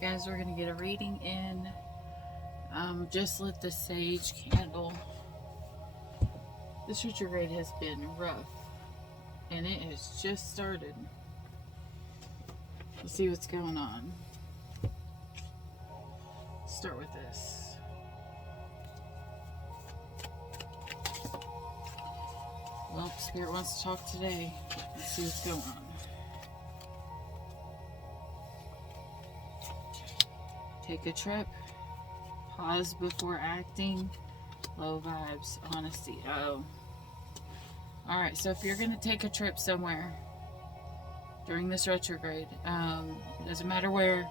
Alright guys, we're going to get a reading in. Just lit the sage candle. This retrograde has been rough. And it has just started. Let's see what's going on. Let's start with this. Well, Spirit wants to talk today. Let's see what's going on. Take a trip. Pause before acting. Low vibes. Honesty. Oh. Alright, so if you're going to take a trip somewhere during this retrograde, it doesn't matter where,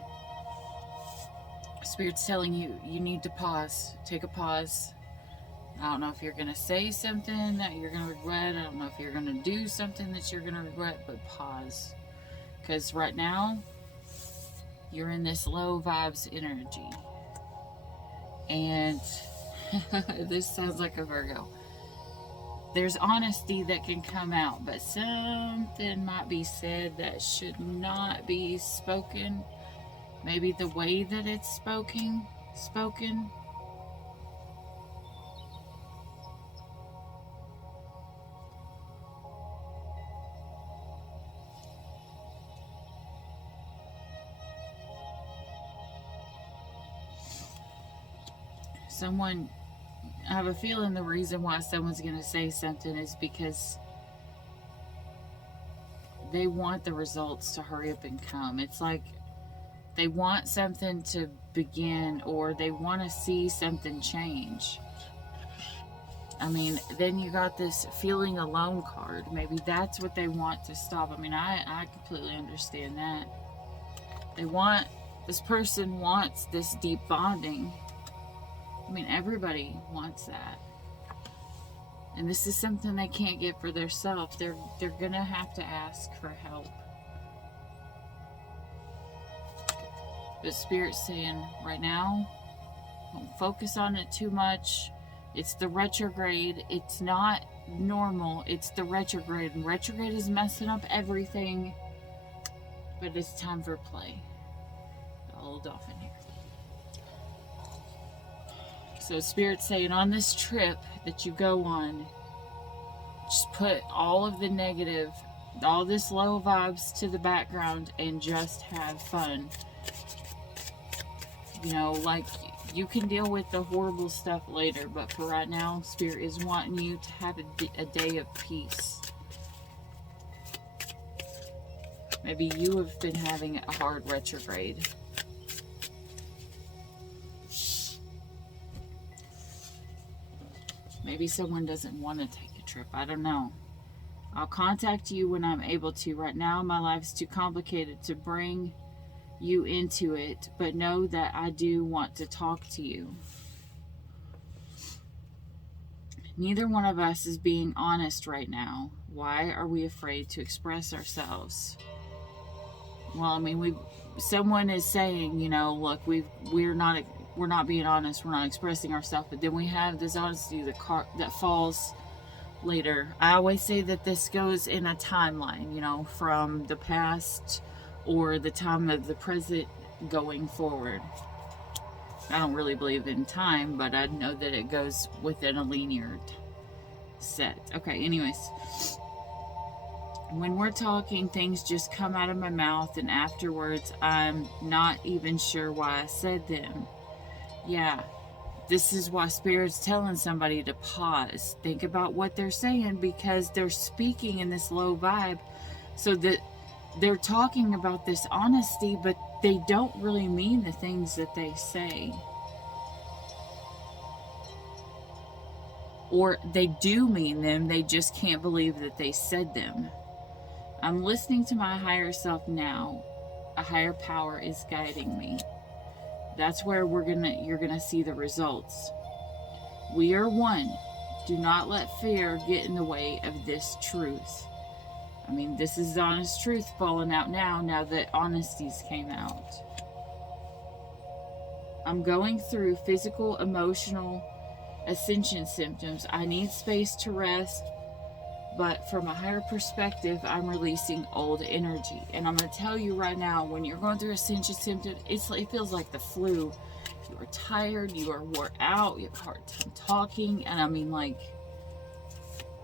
Spirit's telling you, you need to pause. Take a pause. I don't know if you're going to say something that you're going to regret. I don't know if you're going to do something that you're going to regret, but pause. Because right now, you're in this low vibes energy. And this sounds like a Virgo. There's honesty that can come out, but something might be said that should not be spoken. Maybe the way that it's spoken. I have a feeling the reason why someone's going to say something is because they want the results to hurry up and come. It's like they want something to begin, or they want to see something change. I mean, then you got this feeling alone card. Maybe that's what they want to stop. I mean, I completely understand that. This person wants this deep bonding. I mean, everybody wants that. And this is something they can't get for themselves. They're gonna have to ask for help. But Spirit's saying, right now, don't focus on it too much. It's the retrograde. It's not normal. It's the retrograde. And retrograde is messing up everything. But it's time for play. Got a little dolphin here. So Spirit's saying, on this trip that you go on, just put all of the negative, all this low vibes to the background and just have fun. You know, like, you can deal with the horrible stuff later, but for right now, Spirit is wanting you to have a day of peace. Maybe you have been having a hard retrograde. Maybe someone doesn't want to take a trip. I don't know. I'll contact you when I'm able to. Right now, my life's too complicated to bring you into it, but know that I do want to talk to you. Neither one of us is being honest right now. Why are we afraid to express ourselves? Well, I mean, someone is saying, you know, look, we're not being honest, we're not expressing ourselves, but then we have this honesty that falls later. I always say that this goes in a timeline, you know, from the past or the time of the present going forward. I don't really believe in time, but I know that it goes within a linear set. Okay, anyways. When we're talking, things just come out of my mouth, and afterwards, I'm not even sure why I said them. Yeah, this is why Spirit's telling somebody to pause. Think about what they're saying, because they're speaking in this low vibe, so that they're talking about this honesty, but they don't really mean the things that they say. Or they do mean them, they just can't believe that they said them. I'm listening to my higher self now. A higher power is guiding me. That's where you're gonna see the results. We are one. Do not let fear get in the way of this truth. I mean, this is honest truth falling out now that honesties came out. I'm going through physical, emotional ascension symptoms. I need space to rest, But from a higher perspective, I'm releasing old energy. And I'm going to tell you right now, when you're going through ascension symptoms, it feels like the flu. You are tired, you are wore out, you have a hard time talking, and I mean, like,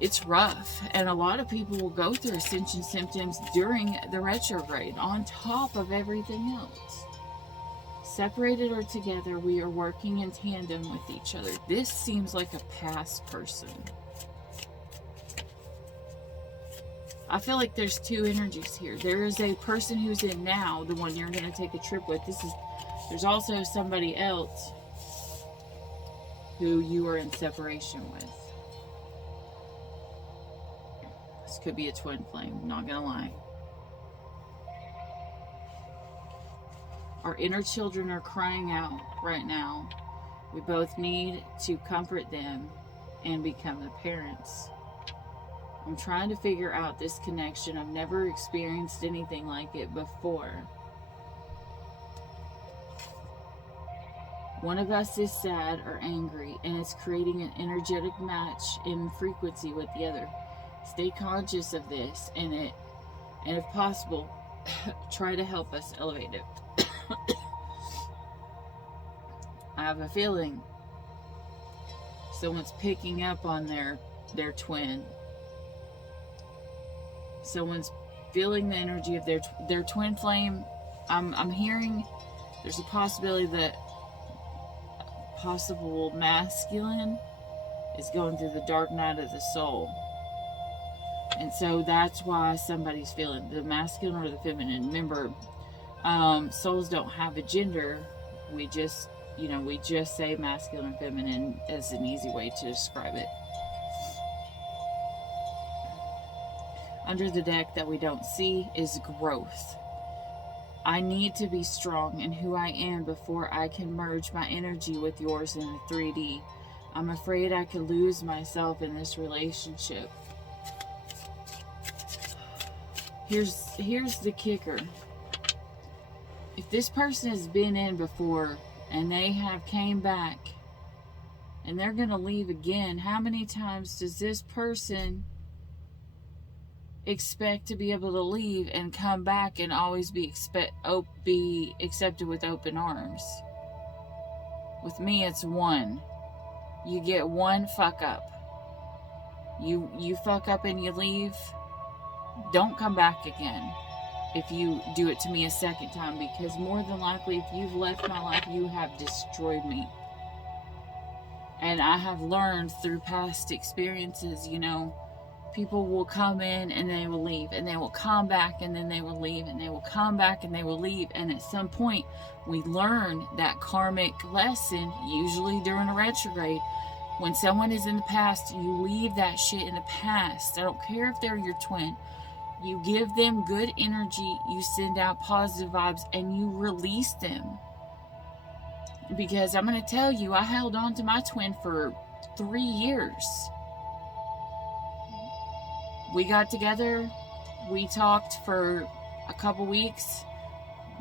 it's rough. And a lot of people will go through ascension symptoms during the retrograde on top of everything else. Separated or together, we are working in tandem with each other. This seems like a past person. I feel like there's two energies here. There is a person who's in now, the one you're going to take a trip with. There's also somebody else who you are in separation with. This could be a twin flame, not going to lie. Our inner children are crying out right now. We both need to comfort them and become the parents. I'm trying to figure out this connection. I've never experienced anything like it before. One of us is sad or angry, and it's creating an energetic match in frequency with the other. Stay conscious of this, and if possible, try to help us elevate it. I have a feeling someone's picking up on their twin. Someone's feeling the energy of their twin flame. I'm hearing there's a possibility that possible masculine is going through the dark night of the soul. And so that's why somebody's feeling the masculine or the feminine. Remember, souls don't have a gender. We just say masculine and feminine as an easy way to describe it. Under the deck that we don't see is growth. I need to be strong in who I am before I can merge my energy with yours in the 3D. I'm afraid I could lose myself in this relationship. Here's the kicker. If this person has been in before and they have came back and they're going to leave again, how many times does this person expect to be able to leave and come back and always be accepted with open arms? With me, it's one. You get one fuck up. You fuck up and you leave, don't come back again if you do it to me a second time, because more than likely, if you've left my life, you have destroyed me. And I have learned through past experiences, people will come in and they will leave, and they will come back and then they will leave, and they will come back and they will leave. And at some point, we learn that karmic lesson, usually during a retrograde. When someone is in the past, you leave that shit in the past. I don't care if they're your twin. You give them good energy, you send out positive vibes, and you release them. Because I'm going to tell you, I held on to my twin for 3 years. We got together, we talked for a couple weeks,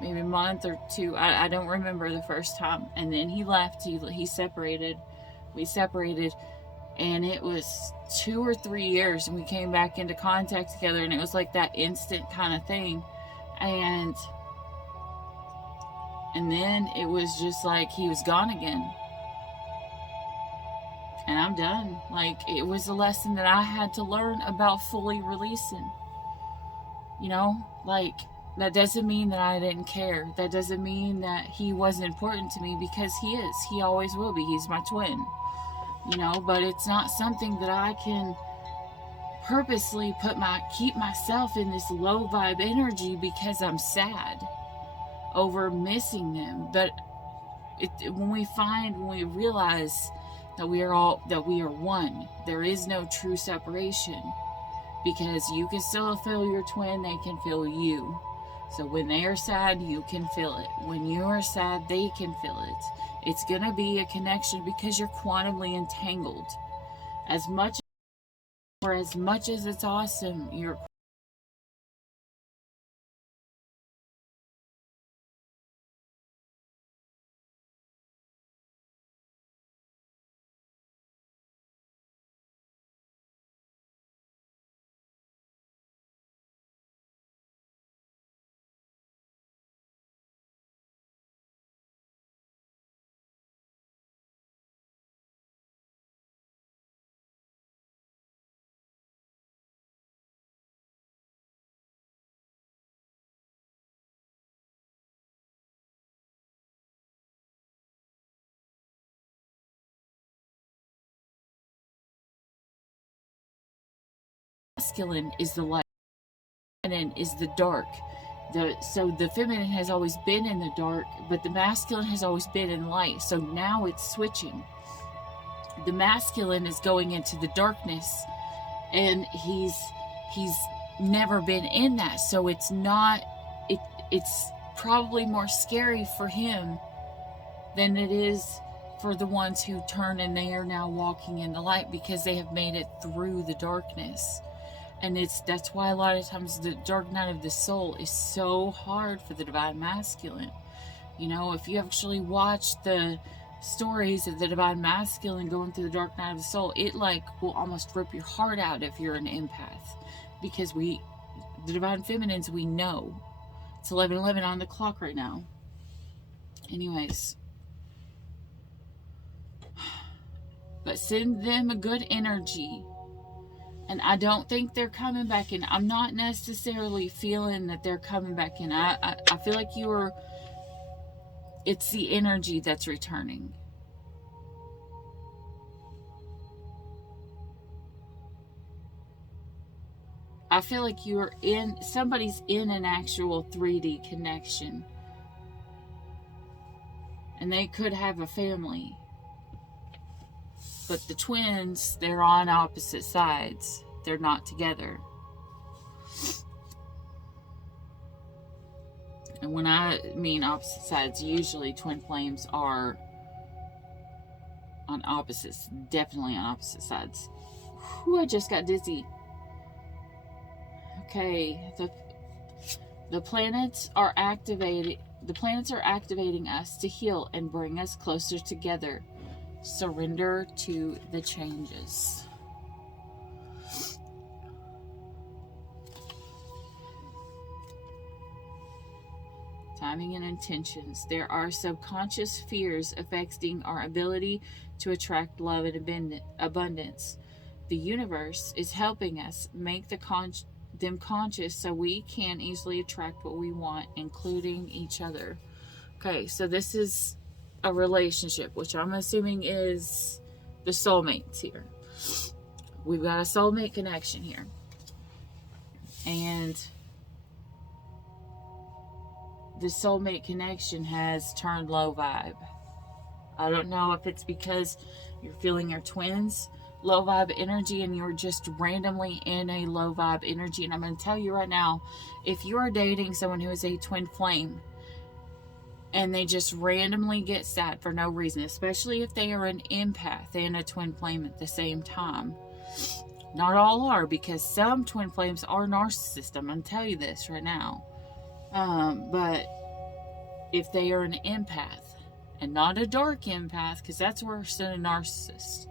maybe a month or two. I don't remember the first time. And then he left, he separated. We separated. And it was 2 or 3 years, and we came back into contact together, and it was like that instant kind of thing. And then it was just like he was gone again. And I'm done. Like, it was a lesson that I had to learn about fully releasing. Like, that doesn't mean that I didn't care. That doesn't mean that he wasn't important to me, because he is. He always will be. He's my twin. But it's not something that I can purposely keep myself in this low vibe energy because I'm sad over missing them. But when we realize that we are one, there is no true separation, because you can still feel your twin, they can feel you. So when they are sad, you can feel it. When you are sad, they can feel it. It's going to be a connection because you're quantumly entangled. As much as it's awesome, you're masculine is the light, feminine is the dark. So the feminine has always been in the dark, but the masculine has always been in light. So now it's switching. The masculine is going into the darkness, and he's never been in that. So it's not it's probably more scary for him than it is for the ones who turn and they are now walking in the light, because they have made it through the darkness. And that's why a lot of times the dark night of the soul is so hard for the divine masculine. You know, if you actually watch the stories of the divine masculine going through the dark night of the soul, it like will almost rip your heart out if you're an empath. Because the divine feminines, we know. It's 11:11 on the clock right now. Anyways. But send them a good energy. And I don't think they're coming back in. I'm not necessarily feeling that they're coming back in. I feel like it's the energy that's returning. I feel like somebody's in an actual 3D connection. And they could have a family. But the twins, they're on opposite sides. They're not together. And when I mean opposite sides, usually twin flames are on opposites. Definitely on opposite sides. Whew, I just got dizzy. Okay, the planets are activating. The planets are activating us to heal and bring us closer together. Surrender to the changes. Timing and intentions. There are subconscious fears affecting our ability to attract love and abundance. The universe is helping us make them conscious so we can easily attract what we want, including each other. Okay, so this is a relationship, which I'm assuming is the soulmates here. We've got a soulmate connection here. And the soulmate connection has turned low vibe. I don't know if it's because you're feeling your twins low vibe energy and you're just randomly in a low vibe energy. And I'm going to tell you right now, if you are dating someone who is a twin flame, and they just randomly get sad for no reason, especially if they are an empath and a twin flame at the same time. Not all are, because some twin flames are narcissists. I'm going to tell you this right now. But if they are an empath, and not a dark empath, because that's worse than a narcissist.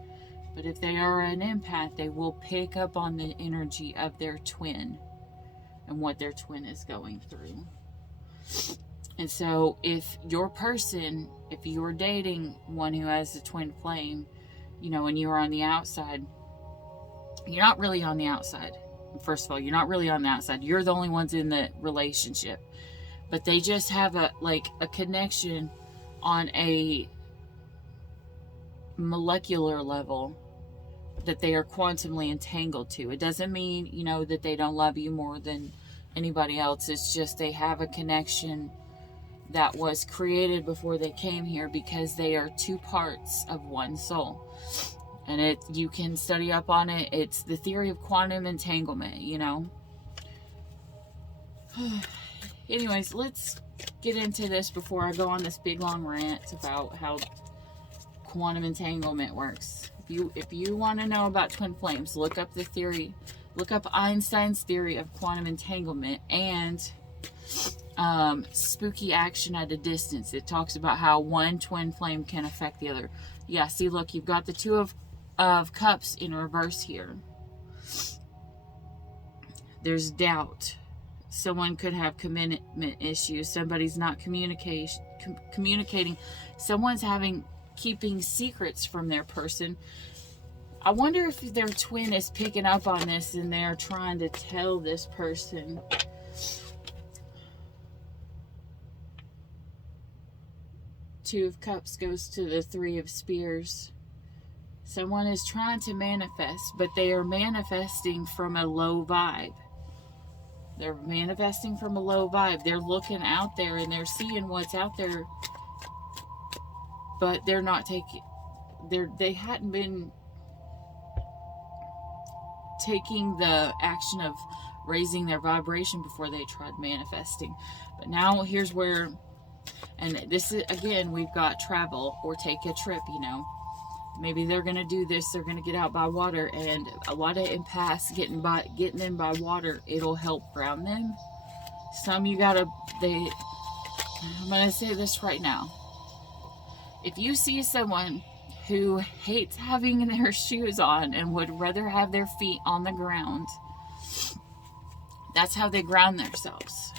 But if they are an empath, they will pick up on the energy of their twin and what their twin is going through. And so if your person, if you're dating one who has a twin flame, you know, and you're on the outside, you're not really on the outside. First of all, you're not really on the outside. You're the only ones in the relationship. But they just have a connection on a molecular level that they are quantumly entangled to. It doesn't mean, you know, that they don't love you more than anybody else. It's just they have a connection that was created before they came here, because they are two parts of one soul. And you can study up on it. It's the theory of quantum entanglement, you know. Anyways, let's get into this before I go on this big long rant about how quantum entanglement works. If you want to know about twin flames, look up the theory. Look up Einstein's theory of quantum entanglement and spooky action at a distance. It talks about how one twin flame can affect the other. Yeah, see, look, you've got the Two of Cups in reverse here. There's doubt. Someone could have commitment issues. Somebody's not communicating. Someone's keeping secrets from their person. I wonder if their twin is picking up on this and they're trying to tell this person. Two of Cups goes to the Three of Spears. Someone is trying to manifest, but they are manifesting from a low vibe. They're manifesting from a low vibe. They're looking out there and they're seeing what's out there, but they're not taking, they hadn't been taking the action of raising their vibration before they tried manifesting. But now here's where, and this is, again, we've got travel or take a trip, you know. Maybe they're going to do this, they're going to get out by water, and a lot of empaths getting them by water, it'll help ground them. Some I'm going to say this right now. If you see someone who hates having their shoes on and would rather have their feet on the ground, that's how they ground themselves.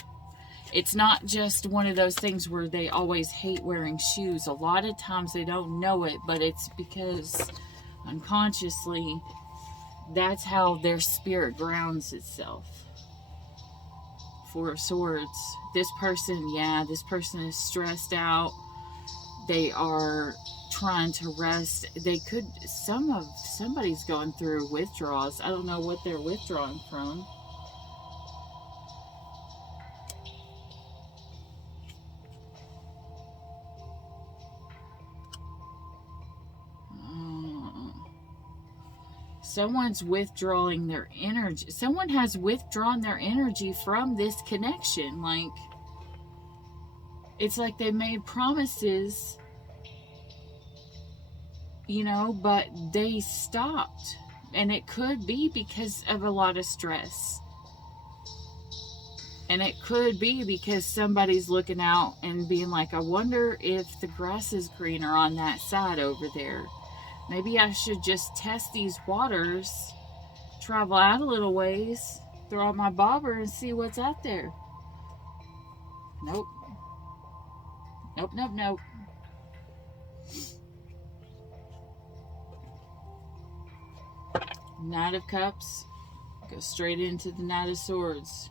It's not just one of those things where they always hate wearing shoes. A lot of times they don't know it, but it's because unconsciously that's how their spirit grounds itself. Four of Swords. This person is stressed out. They are trying to rest. Somebody's going through withdrawals. I don't know what they're withdrawing from. Someone's withdrawing their energy. Someone has withdrawn their energy from this connection. Like, it's like they made promises, you know, but they stopped. And it could be because of a lot of stress. And it could be because somebody's looking out and being like, I wonder if the grass is greener on that side over there. Maybe I should just test these waters, travel out a little ways, throw out my bobber and see what's out there. Nope. Nope, nope, nope. Knight of Cups. Go straight into the Knight of Swords.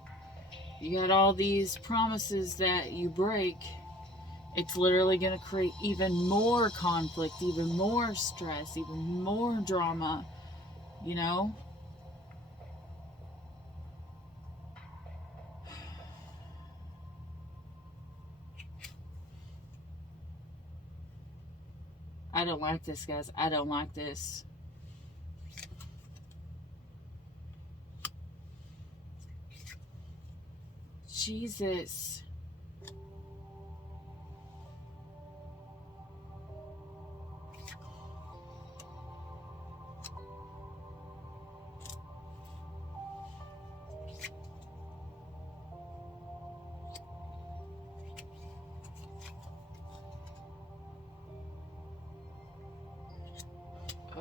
You got all these promises that you break. It's literally going to create even more conflict, even more stress, even more drama, you know? I don't like this, guys. I don't like this. Jesus.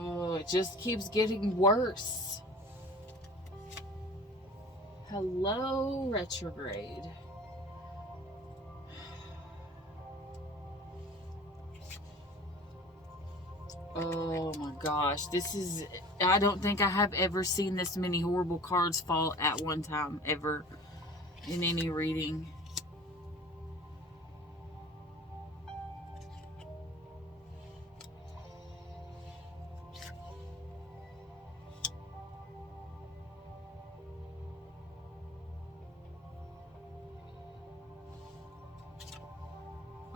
Oh, it just keeps getting worse. Hello, retrograde. Oh my gosh, this is, I don't think I have ever seen this many horrible cards fall at one time, ever, in any reading.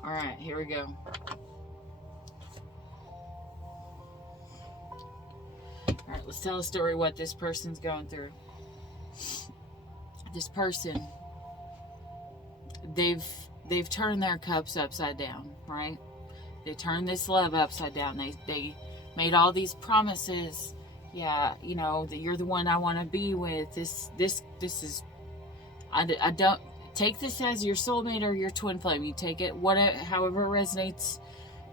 Alright, here we go. Alright, let's tell a story what this person's going through. This person, they've turned their cups upside down, right? They turned this love upside down. They made all these promises. Yeah, you know, that you're the one I want to be with. This is, I don't, take this as your soulmate or your twin flame. You take it however it resonates,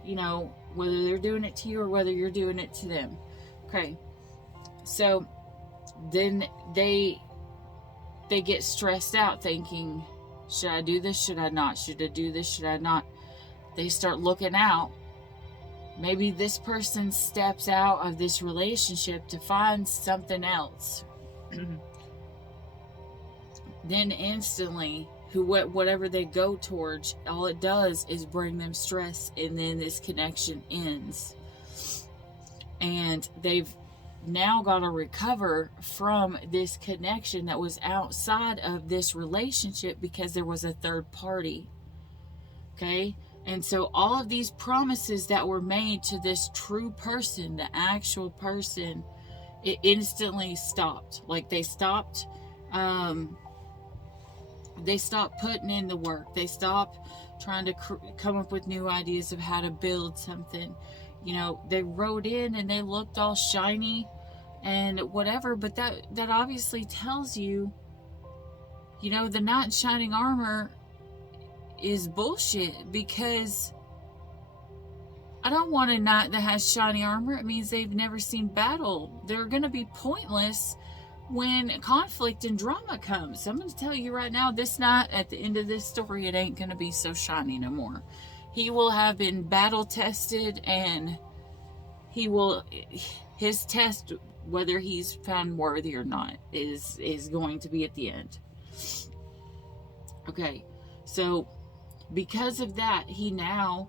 you know, whether they're doing it to you or whether you're doing it to them. Okay. So then they get stressed out thinking, should I do this? Should I not? Should I do this? Should I not? They start looking out. Maybe this person steps out of this relationship to find something else. Then instantly, whatever they go towards, all it does is bring them stress, and then this connection ends. And they've now got to recover from this connection that was outside of this relationship because there was a third party. Okay? And so all of these promises that were made to this true person, the actual person, it instantly stopped. Like they stopped putting in the work. They stopped trying to come up with new ideas of how to build something. You know, they rode in and they looked all shiny and whatever, but that obviously tells you, you know, the knight in shining armor is bullshit, because I don't want a knight that has shiny armor. It means they've never seen battle. They're going to be pointless when conflict and drama comes. I'm going to tell you right now, this knight, at the end of this story, it ain't going to be so shiny no more. He will have been battle tested, and his test, whether he's found worthy or not, is going to be at the end. Okay, so because of that, he's now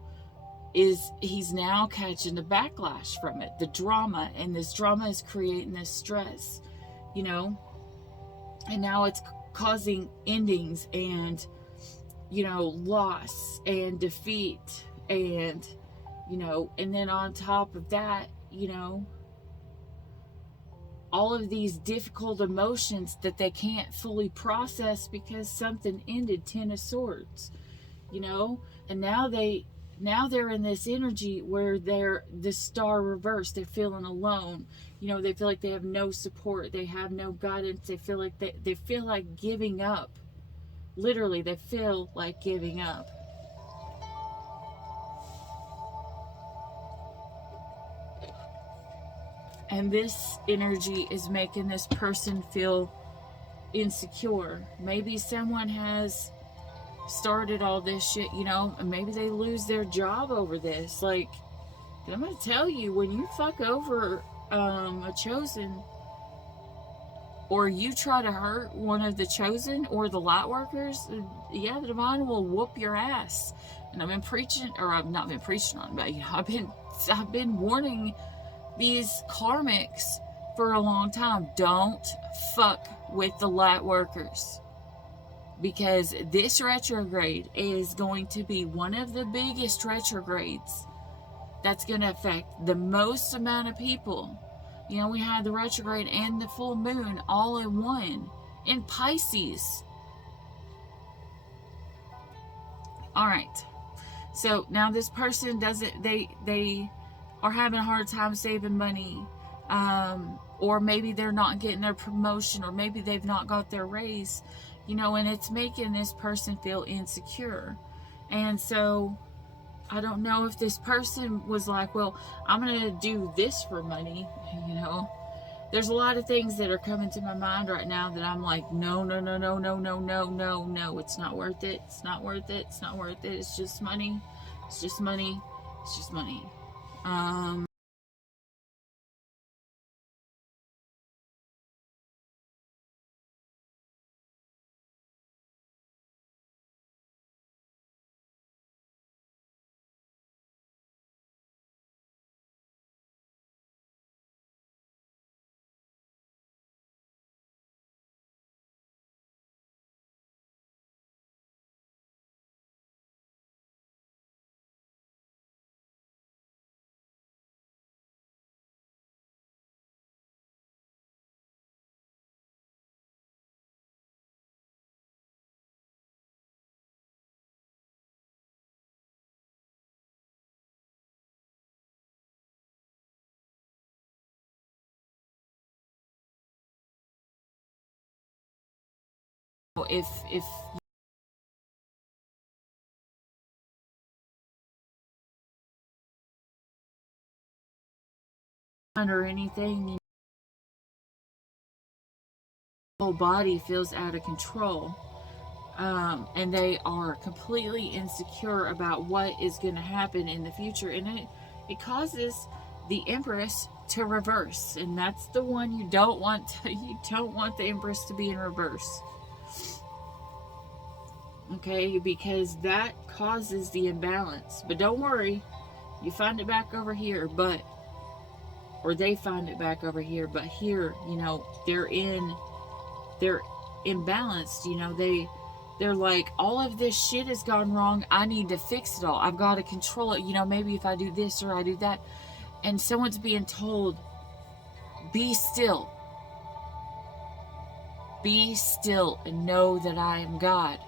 catching the backlash from it, the drama, and this drama is creating this stress, you know, and now it's causing endings and, you know, loss and defeat, and, you know, and then on top of that, you know, all of these difficult emotions that they can't fully process because something ended. 10 of Swords, you know, and now they're in this energy where they're the star reversed. They're feeling alone. You know, they feel like they have no support. They have no guidance. They feel like they feel like giving up. Literally, they feel like giving up. And this energy is making this person feel insecure. Maybe someone has started all this shit, you know, and maybe they lose their job over this. Like, I'm gonna tell you, when you fuck over a chosen, or you try to hurt one of the chosen or the light workers, yeah, the divine will whoop your ass. And I've been preaching, or I've not been preaching on, but you know, I've been warning these karmics for a long time. Don't fuck with the light workers, because this retrograde is going to be one of the biggest retrogrades that's going to affect the most amount of people. You know, we had the retrograde and the full moon all in one in Pisces. All right, so now this person doesn't, they are having a hard time saving money, or maybe they're not getting their promotion, or maybe they've not got their raise, you know, and it's making this person feel insecure. And so I don't know if this person was like, well, I'm going to do this for money, you know. There's a lot of things that are coming to my mind right now that I'm like, no, it's not worth it. It's not worth it. It's not worth it. It's just money. It's just money. It's just money. If or anything, whole body feels out of control, and they are completely insecure about what is going to happen in the future, and it causes the Empress to reverse, and that's the one you don't want. You don't want the Empress to be in reverse, okay, because that causes the imbalance. But don't worry, you find it back over here. But or they find it back over here. But here, you know, they're imbalanced. You know, they're like, all of this shit has gone wrong. I need to fix it all. I've got to control it. You know, maybe if I do this or I do that, and someone's being told, be still. Be still and know that I am God.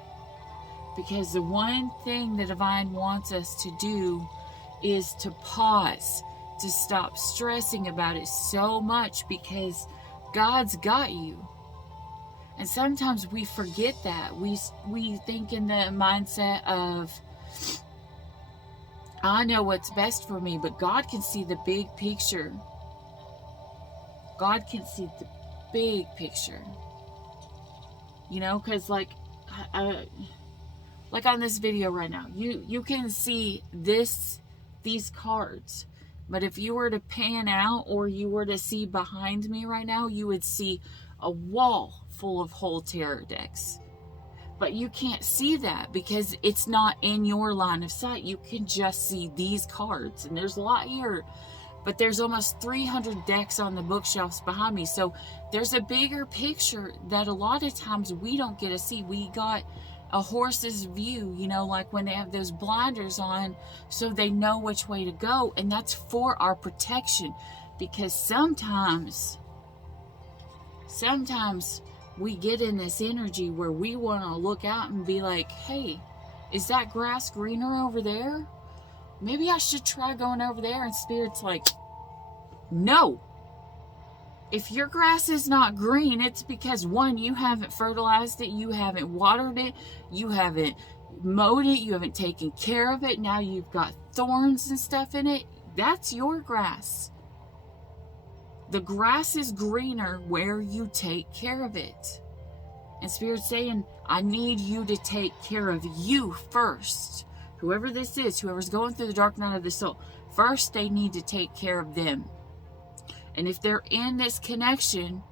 Because the one thing the divine wants us to do is to pause, to stop stressing about it so much, because God's got you. And sometimes we forget that. We think in the mindset of, I know what's best for me, but God can see the big picture. God can see the big picture. You know, because like on this video right now, you can see these cards. But if you were to pan out, or you were to see behind me right now, you would see a wall full of whole tarot decks. But you can't see that because it's not in your line of sight. You can just see these cards. And there's a lot here, but there's almost 300 decks on the bookshelves behind me. So there's a bigger picture that a lot of times we don't get to see. We got a horse's view, you know, like when they have those blinders on so they know which way to go. And that's for our protection, because sometimes we get in this energy where we want to look out and be like, hey, is that grass greener over there? Maybe I should try going over there. And Spirit's like, no. If your grass is not green, it's because, one, you haven't fertilized it, you haven't watered it, you haven't mowed it, you haven't taken care of it. Now you've got thorns and stuff in it. That's your grass. The grass is greener where you take care of it. And Spirit's saying, I need you to take care of you first. Whoever this is, whoever's going through the dark night of the soul, first they need to take care of them. And if they're in this connection,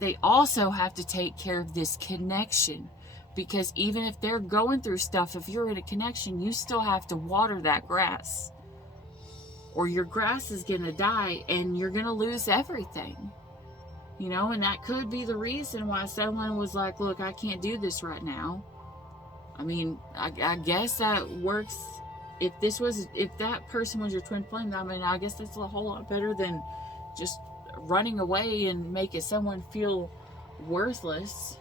they also have to take care of this connection. Because even if they're going through stuff, if you're in a connection, you still have to water that grass. Or your grass is going to die and you're going to lose everything. You know, and that could be the reason why someone was like, look, I can't do this right now. I mean, I guess that works. If that person was your twin flame, I mean, I guess that's a whole lot better than just running away and making someone feel worthless,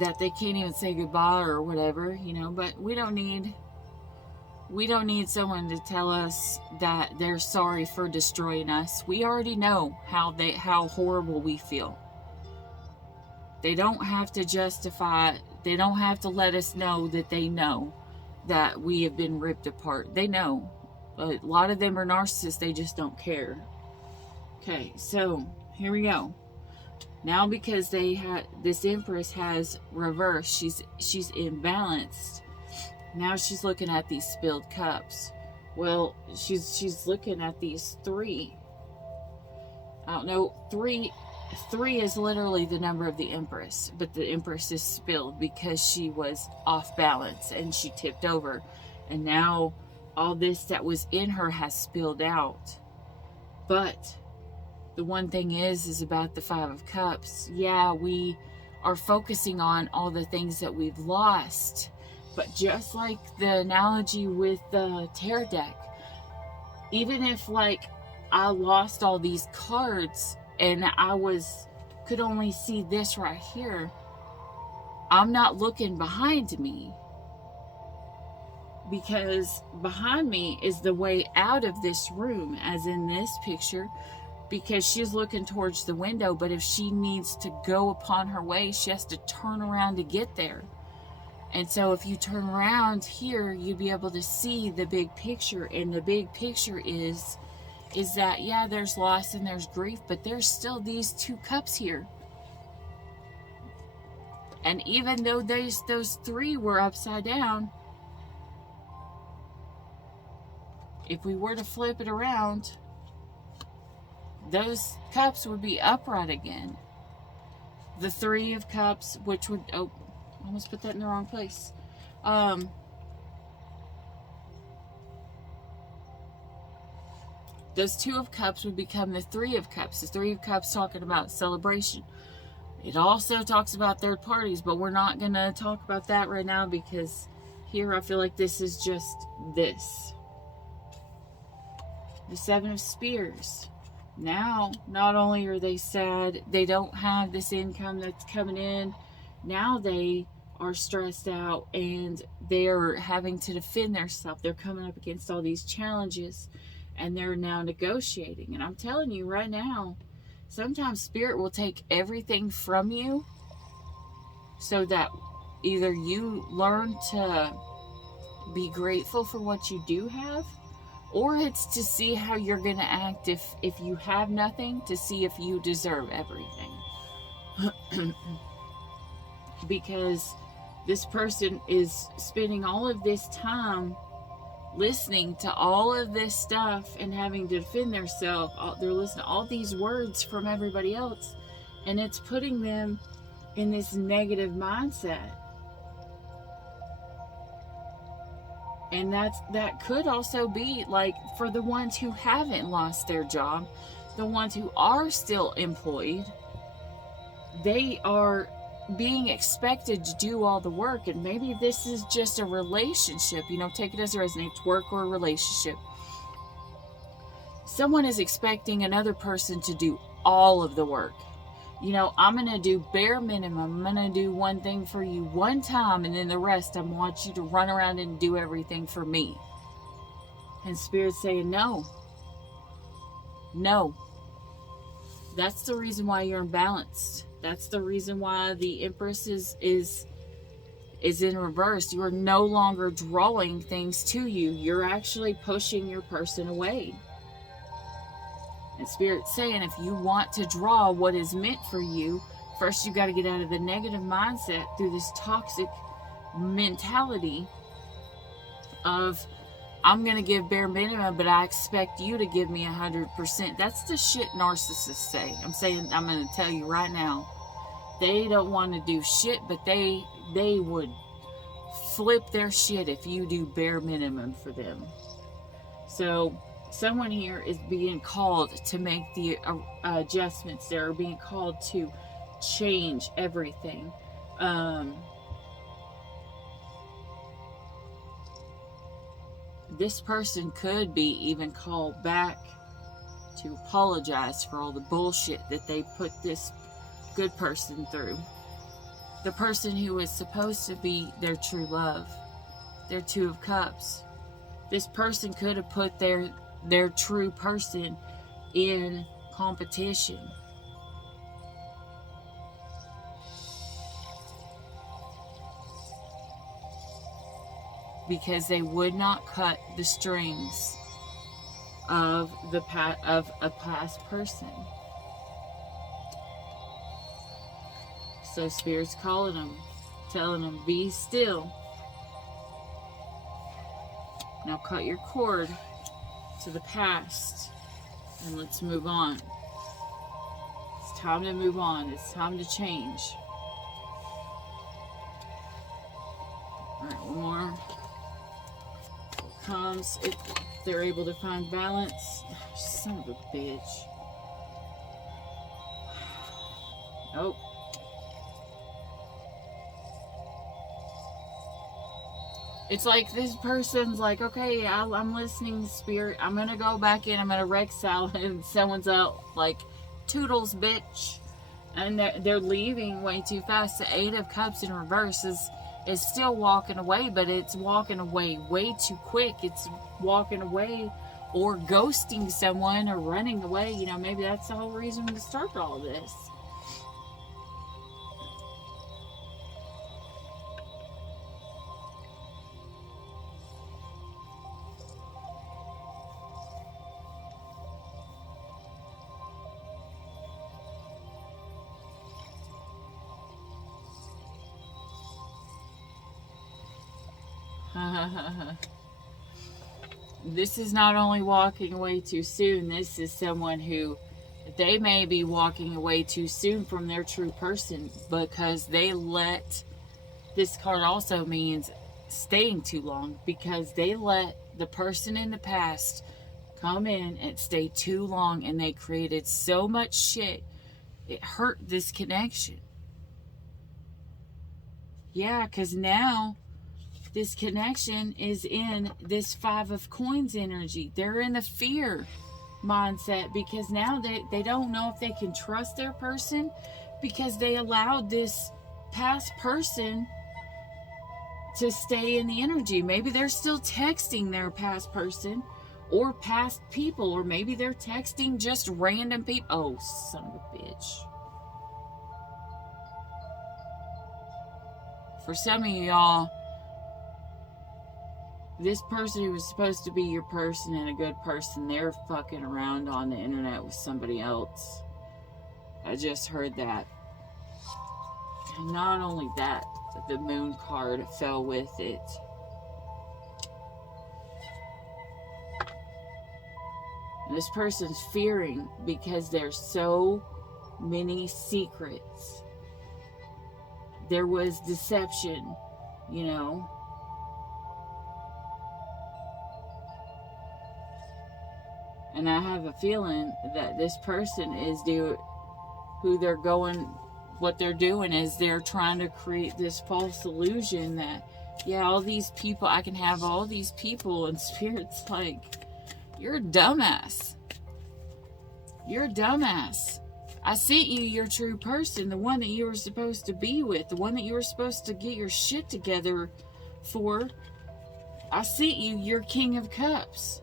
that they can't even say goodbye or whatever, you know. But we don't need someone to tell us that they're sorry for destroying us. We already know how horrible we feel. They don't have to justify, they don't have to let us know that they know that we have been ripped apart. They know. A lot of them are narcissists, they just don't care. Okay, so here we go. Now, because this Empress has reversed, she's imbalanced. Now she's looking at these spilled cups. Well, she's looking at these three. I don't know, three is literally the number of the Empress, but the Empress is spilled because she was off balance and she tipped over. And now all this that was in her has spilled out. But the one thing is about the Five of Cups. Yeah, we are focusing on all the things that we've lost. But just like the analogy with the tarot deck, even if like I lost all these cards and I could only see this right here, I'm not looking behind me, because behind me is the way out of this room, as in this picture, because she's looking towards the window. But if she needs to go upon her way, she has to turn around to get there. And so if you turn around here, you'd be able to see the big picture. And the big picture is that, yeah, there's loss and there's grief, but there's still these two cups here. And even though those three were upside down, if we were to flip it around, those cups would be upright again. The Three of Cups, which would, oh, almost put that in the wrong place. those Two of Cups would become the Three of Cups. The Three of Cups talking about celebration. It also talks about third parties, but we're not going to talk about that right now because here I feel like this is just this. The Seven of Spears. Now, not only are they sad, they don't have this income that's coming in, now they are stressed out and they're having to defend themselves. They're coming up against all these challenges and they're now negotiating. And I'm telling you right now, sometimes Spirit will take everything from you so that either you learn to be grateful for what you do have, or it's to see how you're going to act if you have nothing, to see if you deserve everything. Because this person is spending all of this time listening to all of this stuff and having to defend themselves. They're listening to all these words from everybody else, and it's putting them in this negative mindset. And that could also be like for the ones who haven't lost their job, the ones who are still employed, they are being expected to do all the work. And maybe this is just a relationship, take it as it resonates, work or a relationship. Someone is expecting another person to do all of the work. I'm going to do bare minimum. I'm going to do one thing for you one time, and then the rest, I want you to run around and do everything for me. And Spirit's saying, no. No. That's the reason why you're imbalanced. That's the reason why the Empress is in reverse. You are no longer drawing things to you. You're actually pushing your person away. And Spirit's saying, if you want to draw what is meant for you, first you got to get out of the negative mindset through this toxic mentality of, I'm going to give bare minimum, but I expect you to give me 100%. That's the shit narcissists say. I'm going to tell you right now. They don't want to do shit, but they would flip their shit if you do bare minimum for them. So someone here is being called to make the adjustments. They're being called to change everything. This person could be even called back to apologize for all the bullshit that they put this good person through. The person who is supposed to be their true love, their Two of Cups. This person could have put their true person in competition. Because they would not cut the strings of a past person. So Spirit's calling them, telling them, be still. Now cut your cord to the past and let's move on. It's time to move on. It's time to change. Alright, one more. Comes if they're able to find balance. Son of a bitch. Nope. It's like this person's like, okay, I'm listening, Spirit. I'm going to go back in. I'm going to reconcile. And someone's out like, toodles, bitch. And they're leaving way too fast. The Eight of Cups in reverse is still walking away, but it's walking away way too quick. It's walking away or ghosting someone or running away. Maybe that's the whole reason to start all this. This is not only walking away too soon, this is someone who they may be walking away too soon from their true person because they let, this card also means staying too long because they let the person in the past come in and stay too long, and they created so much shit. It hurt this connection. Yeah, because now this connection is in this 5 of coins energy. They're in the fear mindset because now they don't know if they can trust their person because they allowed this past person to stay in the energy. Maybe they're still texting their past person or past people, or maybe they're texting just random people. Oh, son of a bitch. For some of y'all, this person who was supposed to be your person and a good person, they're fucking around on the internet with somebody else. I just heard that. And not only that, the moon card fell with it. And this person's fearing because there's so many secrets. There was deception, you know. And I have a feeling that this person is what they're doing is they're trying to create this false illusion that, yeah, all these people, I can have all these people, and Spirit's like, you're a dumbass. You're a dumbass. I sent you your true person, the one that you were supposed to be with, the one that you were supposed to get your shit together for. I sent you your King of Cups.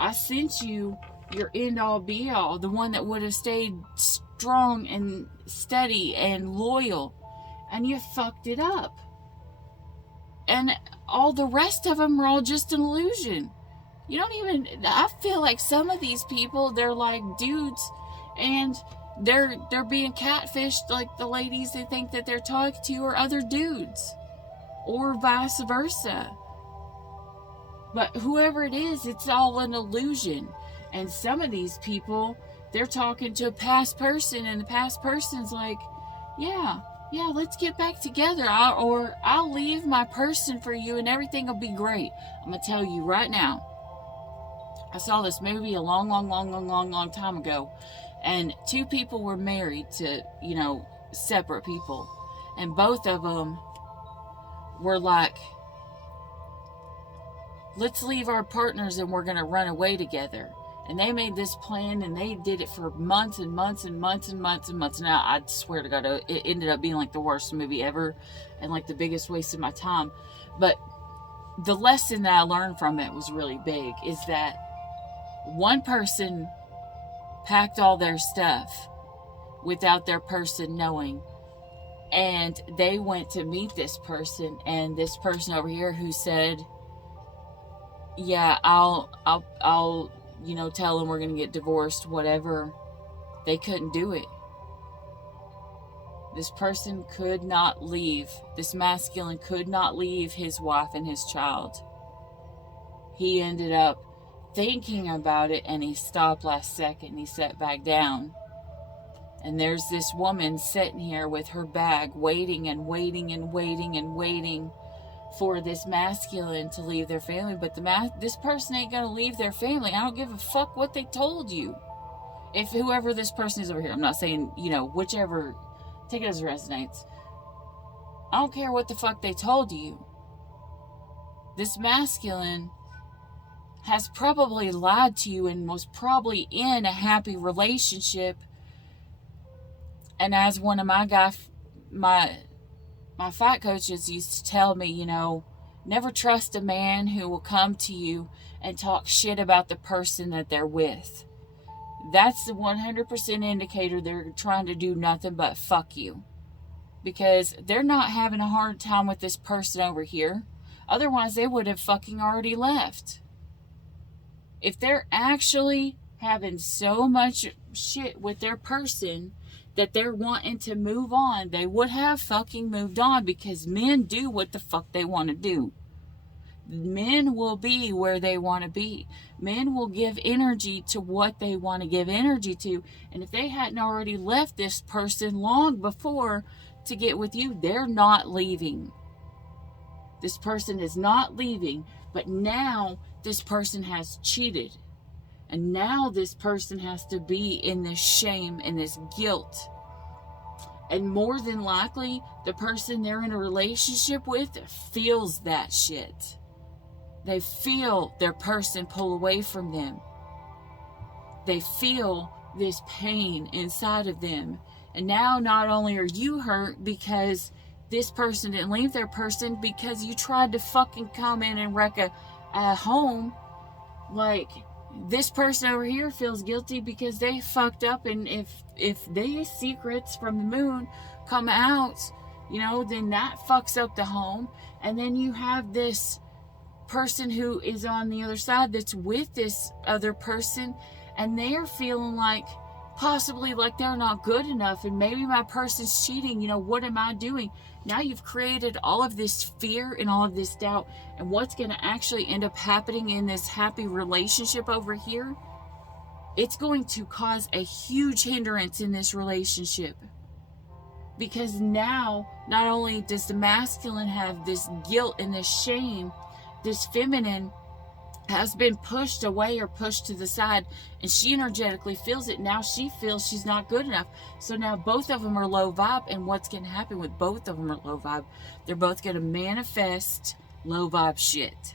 I sent you your end-all be-all, the one that would have stayed strong and steady and loyal, and you fucked it up. And all the rest of them are all just an illusion. You don't even, I feel like some of these people, they're like dudes, and they're being catfished, like the ladies they think that they're talking to are other dudes, or vice versa. But whoever it is, it's all an illusion. And some of these people, they're talking to a past person, and the past person's like, yeah, let's get back together. I'll leave my person for you and everything will be great. I'm going to tell you right now. I saw this movie a long time ago. And 2 people were married to, separate people. And both of them were like, let's leave our partners and we're going to run away together. And they made this plan, and they did it for months and months and months and months and months. Now, I swear to God, it ended up being like the worst movie ever and like the biggest waste of my time. But the lesson that I learned from it was really big, is that one person packed all their stuff without their person knowing. And they went to meet this person, and this person over here who said, yeah, I'll tell them we're going to get divorced, whatever. They couldn't do it. This person could not leave. This masculine could not leave his wife and his child. He ended up thinking about it, and he stopped last second. He sat back down. And there's this woman sitting here with her bag, waiting and waiting and waiting and waiting for this masculine to leave their family. But this person ain't gonna leave their family. I don't give a fuck what they told you. If whoever this person is over here, I'm not saying, whichever, take it as it resonates. I don't care what the fuck they told you. This masculine has probably lied to you and was probably in a happy relationship. And as one of my fight coaches used to tell me, never trust a man who will come to you and talk shit about the person that they're with. That's the 100% indicator they're trying to do nothing but fuck you. Because they're not having a hard time with this person over here. Otherwise, they would have fucking already left. If they're actually having so much shit with their person that they're wanting to move on, they would have fucking moved on, because men do what the fuck they want to do. Men will be where they want to be. Men will give energy to what they want to give energy to. And if they hadn't already left this person long before to get with you, they're not leaving. This person is not leaving, but now this person has cheated. And now this person has to be in this shame and this guilt. And more than likely, the person they're in a relationship with feels that shit. They feel their person pull away from them. They feel this pain inside of them. And now not only are you hurt because this person didn't leave their person, because you tried to fucking come in and wreck a home. Like, this person over here feels guilty because they fucked up, and if these secrets from the moon come out, you know, then that fucks up the home. And then you have this person who is on the other side that's with this other person, and they're feeling like possibly like they're not good enough, and maybe my person's cheating, you know, what am I doing? Now you've created all of this fear and all of this doubt, and what's going to actually end up happening in this happy relationship over here, it's going to cause a huge hindrance in this relationship. Because now, not only does the masculine have this guilt and this shame, this feminine has been pushed away or pushed to the side, and she energetically feels it. Now she feels she's not good enough. So now both of them are low vibe, and what's going to happen with both of them are low vibe? They're both going to manifest low vibe shit.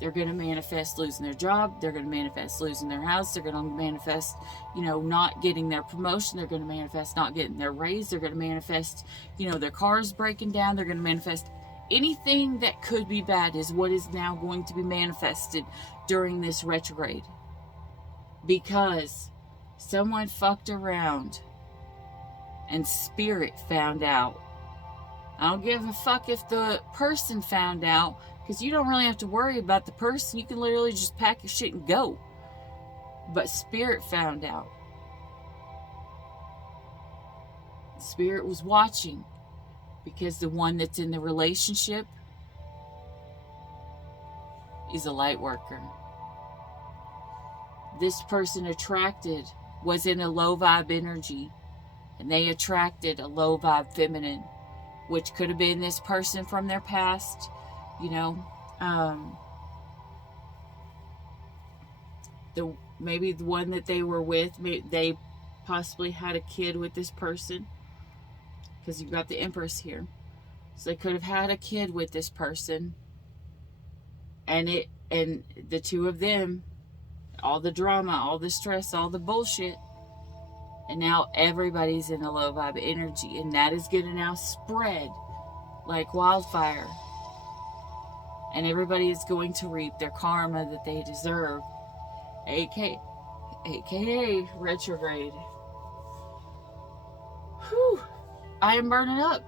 They're going to manifest losing their job. They're going to manifest losing their house. They're going to manifest, you know, not getting their promotion. They're going to manifest not getting their raise. They're going to manifest, you know, their cars breaking down. They're going to manifest anything that could be bad is what is now going to be manifested during this retrograde. Because someone fucked around and spirit found out. I don't give a fuck if the person found out, because you don't really have to worry about the person. You can literally just pack your shit and go. But spirit found out. Spirit was watching, because the one that's in the relationship is a light worker. This person attracted was in a low vibe energy, and they attracted a low vibe feminine, which could have been this person from their past, you know, maybe the one that they were with, they possibly had a kid with this person, because you've got the Empress here. So they could have had a kid with this person, and the two of them, all the drama, all the stress, all the bullshit, and now everybody's in a low vibe energy, and that is going to now spread like wildfire, and everybody is going to reap their karma that they deserve, aka retrograde. Whew, I am burning up.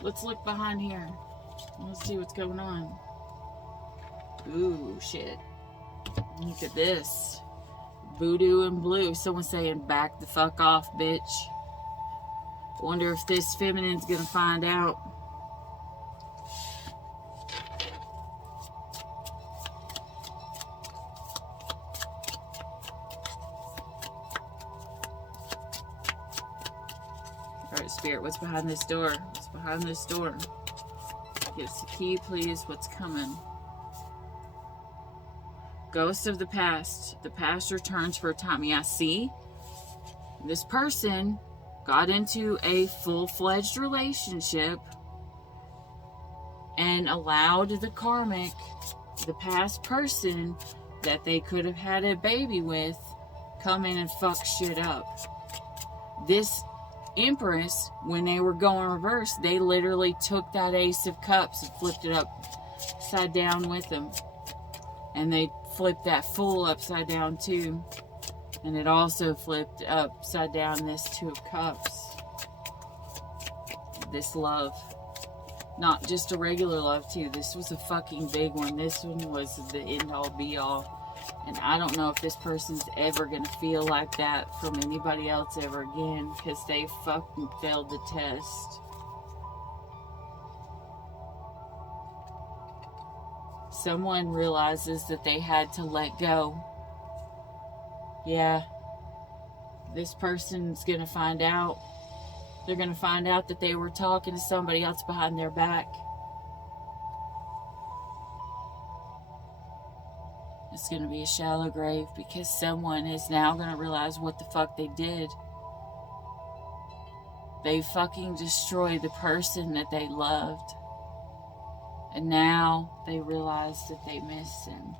Let's look behind here. Let's see what's going on. Ooh, shit. Look at this. Voodoo and blue. Someone's saying, back the fuck off, bitch. Wonder if this feminine's gonna find out. Alright, Spirit, what's behind this door? What's behind this door? Give us a key, please. What's coming? Ghost of the past. The past returns for a time. Yeah, see? This person got into a full-fledged relationship and allowed the karmic, the past person that they could have had a baby with, come in and fuck shit up. This Empress, when they were going reverse, they literally took that Ace of Cups and flipped it upside down with them. And they flipped that Fool upside down too. And it also flipped upside down this Two of Cups. This love. Not just a regular love too. This was a fucking big one. This one was the end all be all. And I don't know if this person's ever going to feel like that from anybody else ever again, because they fucking failed the test. Someone realizes that they had to let go. Yeah. This person's going to find out. They're going to find out that they were talking to somebody else behind their back. It's going to be a shallow grave because someone is now going to realize what the fuck they did. They fucking destroyed the person that they loved. And now they realize that they missed him.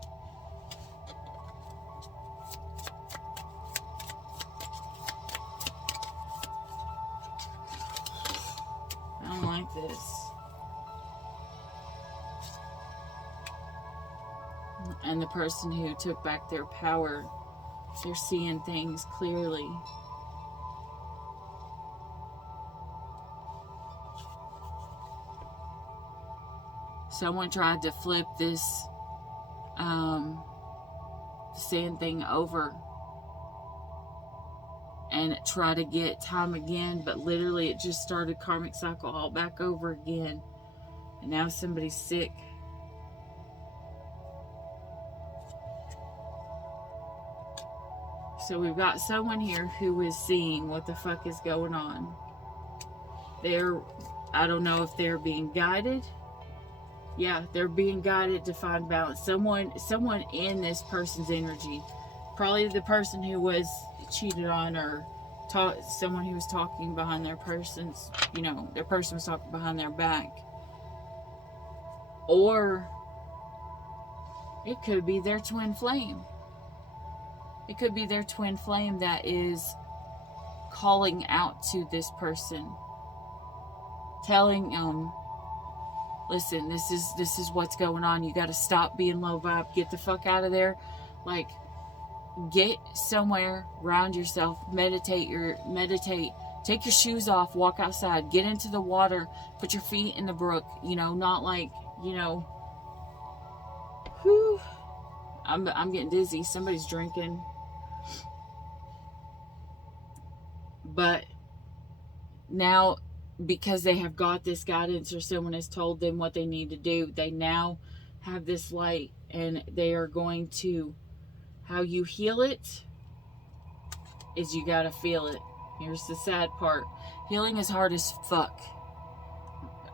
I don't like this. And the person who took back their power, they're seeing things clearly. Someone tried to flip this sand thing over and try to get time again, but literally it just started karmic cycle all back over again. And now somebody's sick. So we've got someone here who is seeing what the fuck is going on. I don't know if they're being guided. Yeah, they're being guided to find balance. Someone in this person's energy, probably the person who was cheated on, or someone who was talking behind their person's, their person was talking behind their back. Or it could be their twin flame. It could be their twin flame that is calling out to this person, telling them, listen, this is what's going on. You got to stop being low vibe. Get the fuck out of there. Like, get somewhere, ground yourself, meditate. Take your shoes off, walk outside, get into the water, put your feet in the brook. Not like, whew. I'm getting dizzy. Somebody's drinking. But now, because they have got this guidance, or someone has told them what they need to do, they now have this light, and they are going to, how you heal it is you gotta feel it. Here's the sad part. Healing is hard as fuck.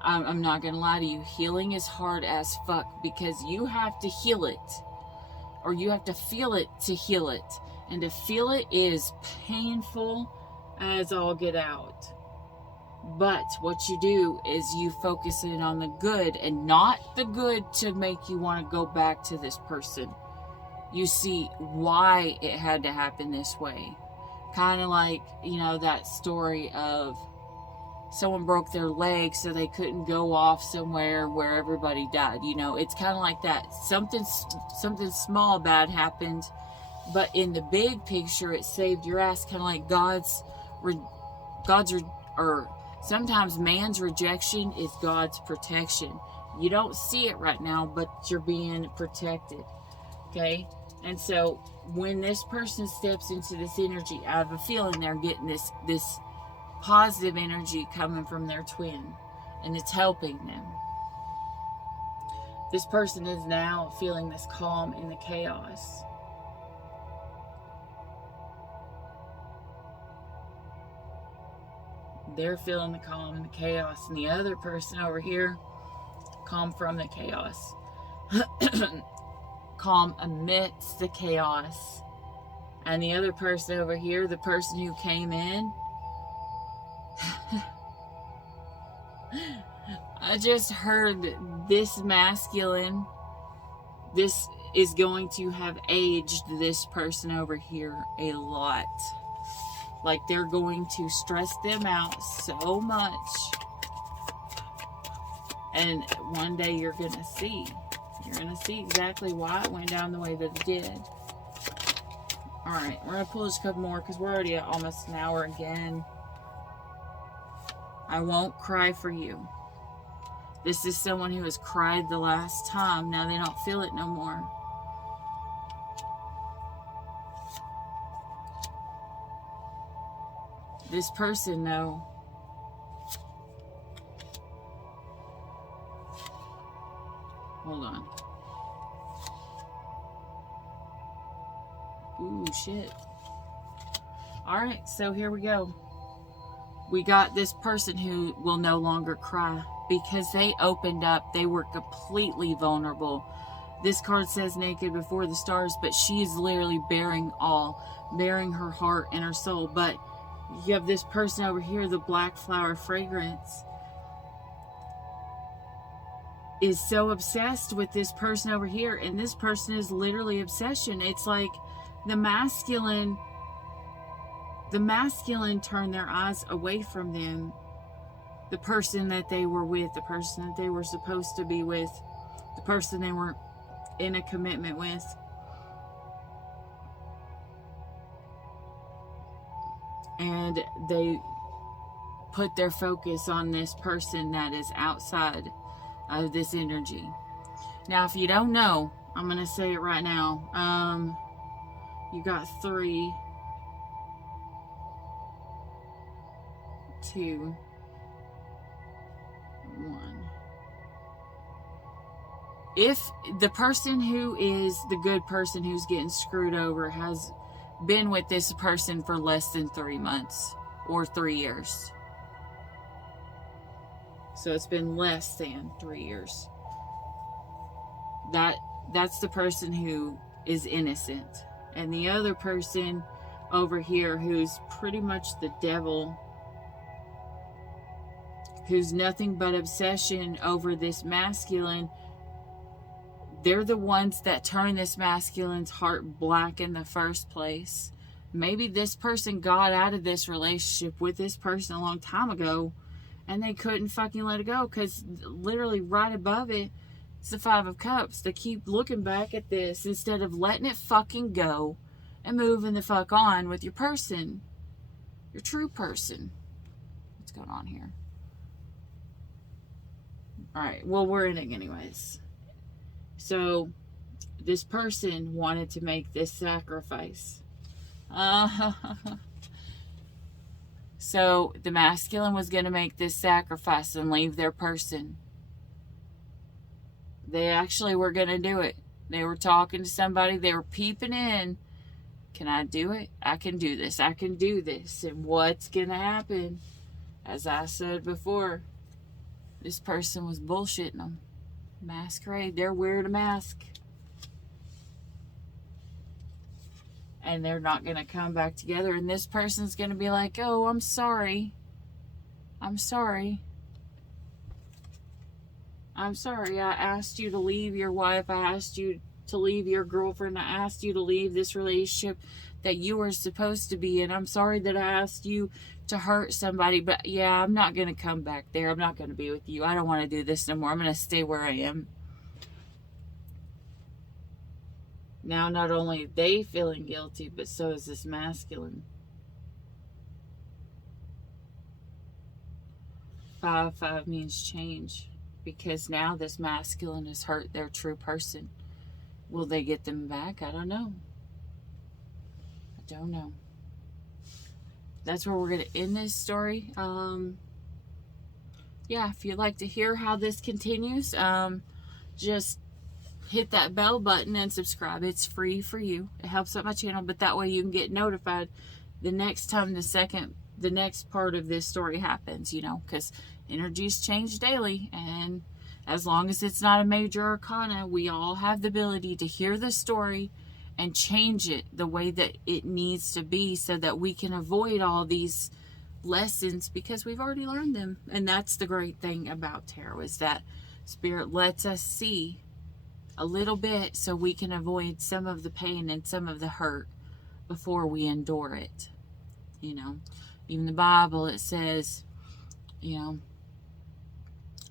I'm not gonna lie to you. Healing is hard as fuck because you have to heal it, or you have to feel it to heal it. And to feel it is painful as all get out. But what you do is you focus in on the good, and not the good to make you want to go back to this person. You see why it had to happen this way. Kind of like, that story of someone broke their leg so they couldn't go off somewhere where everybody died. It's kind of like that. Something small bad happened, but in the big picture, it saved your ass. Kind of like sometimes man's rejection is God's protection. You don't see it right now, but you're being protected. Okay? And so when this person steps into this energy, I have a feeling they're getting this positive energy coming from their twin, and it's helping them. This person is now feeling this calm in the chaos. They're feeling the calm in the chaos, and the other person over here, calm from the chaos. Calm amidst the chaos. And the other person over here, the person who came in, I just heard this masculine, this is going to have aged this person over here a lot. Like, they're going to stress them out so much. And one day you're going to see. You're going to see exactly why it went down the way that it did. Alright, we're going to pull just a couple more because we're already at almost an hour again. I won't cry for you. This is someone who has cried the last time. Now they don't feel it no more. This person, though, hold on. Ooh, shit. Alright, so here we go. We got this person who will no longer cry because they opened up. They were completely vulnerable. This card says naked before the stars, but she is literally bearing all, bearing her heart and her soul. But you have this person over here, the black flower fragrance, is so obsessed with this person over here, and this person is literally obsession. It's like the masculine turned their eyes away from them, the person that they were with, the person that they were supposed to be with, the person they were in a commitment with. And they put their focus on this person that is outside of this energy. Now, if you don't know, I'm going to say it right now. You got 3, 2, 1. If the person who is the good person who's getting screwed over has been with this person for less than 3 months or 3 years, so it's been less than 3 years, that's the person who is innocent. And the other person over here, who's pretty much the devil, who's nothing but obsession over this masculine, they're the ones that turn this masculine's heart black in the first place. Maybe this person got out of this relationship with this person a long time ago, and they couldn't fucking let it go, because literally right above it, it's the 5 of Cups. They keep looking back at this instead of letting it fucking go and moving the fuck on with your person, your true person. What's going on here? Alright, well, we're in it anyways. So, this person wanted to make this sacrifice. So, the masculine was going to make this sacrifice and leave their person. They actually were going to do it. They were talking to somebody. They were peeping in. Can I do it? I can do this. I can do this. And what's going to happen? As I said before, this person was bullshitting them. Masquerade. They're wearing a mask. And they're not going to come back together. And this person's going to be like, oh, I'm sorry. I'm sorry. I'm sorry. I asked you to leave your wife. I asked you to leave your girlfriend. I asked you to leave this relationship that you were supposed to be in. I'm sorry that I asked you to hurt somebody. But yeah, I'm not going to come back there. I'm not going to be with you. I don't want to do this no more. I'm going to stay where I am. Now, not only are they feeling guilty, but so is this masculine. 5/5 means change. Because now this masculine has hurt their true person. Will they get them back? I don't know. I don't know. That's where we're going to end this story. Yeah, if you'd like to hear how this continues, just hit that bell button and subscribe. It's free for you. It helps out my channel, but that way you can get notified the next time the next part of this story happens, you know, because energies change daily, and as long as it's not a major arcana, we all have the ability to hear the story and change it the way that it needs to be, so that we can avoid all these lessons, because we've already learned them. And that's the great thing about tarot, is that Spirit lets us see a little bit so we can avoid some of the pain and some of the hurt before we endure it. You know, even the Bible, it says, you know,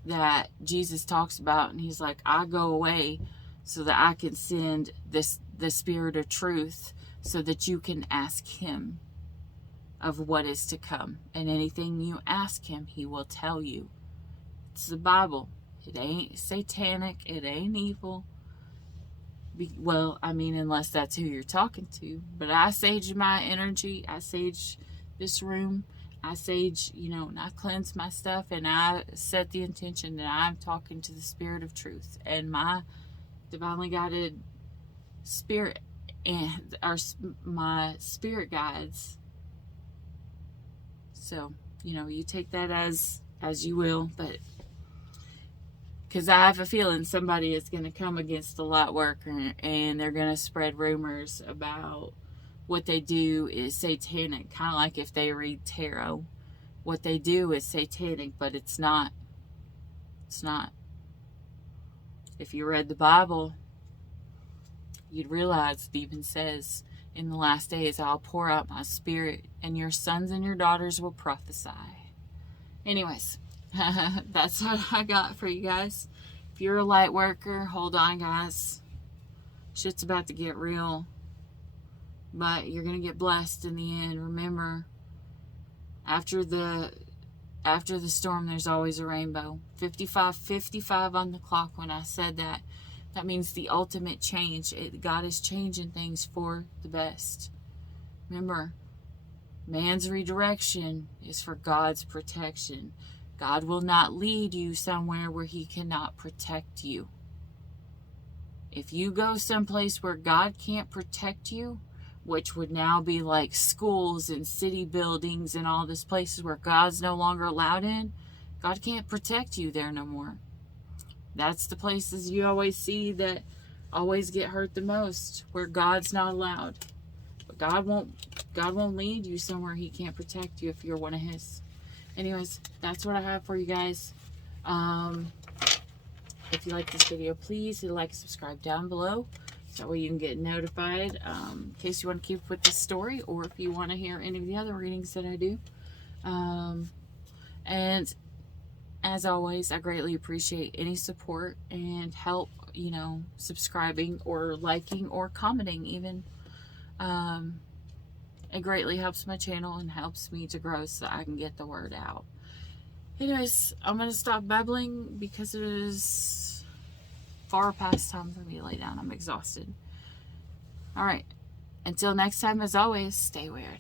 that Jesus talks about, and he's like, I go away so that I can send the Spirit of truth, so that you can ask him of what is to come, and anything you ask him, he will tell you. It's the Bible. It ain't satanic. It ain't evil. Well, I mean, unless that's who you're talking to. But I sage my energy. I sage this room. I sage, you know, and I cleanse my stuff, and I set the intention that I'm talking to the Spirit of truth and my divinely guided spirit, and my spirit guides. So, you know, you take that as you will, but Because I have a feeling somebody is going to come against the light worker and they're going to spread rumors about what they do is satanic. Kind of like if they read tarot. What they do is satanic, but it's not. It's not. If you read the Bible, you'd realize it even says, in the last days, I'll pour out my spirit, and your sons and your daughters will prophesy. Anyways, that's what I got for you guys. If you're a light worker, hold on, guys. Shit's about to get real. But you're going to get blessed in the end. Remember, after the storm, there's always a rainbow. 55 on the clock when I said that. That means the ultimate change. God is changing things for the best. Remember, man's redirection is for God's protection. God will not lead you somewhere where he cannot protect you. If you go someplace where God can't protect you, which would now be like schools and city buildings and all these places where God's no longer allowed in, God can't protect you there no more. That's the places you always see that always get hurt the most, where God's not allowed. But God won't lead you somewhere he can't protect you if you're one of his. Anyways, that's what I have for you guys. If you like this video, please hit like and subscribe down below. So that way you can get notified in case you want to keep up with this story, or if you want to hear any of the other readings that I do. And as always, I greatly appreciate any support and help, subscribing or liking or commenting even. It greatly helps my channel and helps me to grow so that I can get the word out. Anyways, I'm going to stop babbling because it is far past time for me to lay down. I'm exhausted. Alright, until next time, as always, stay weird.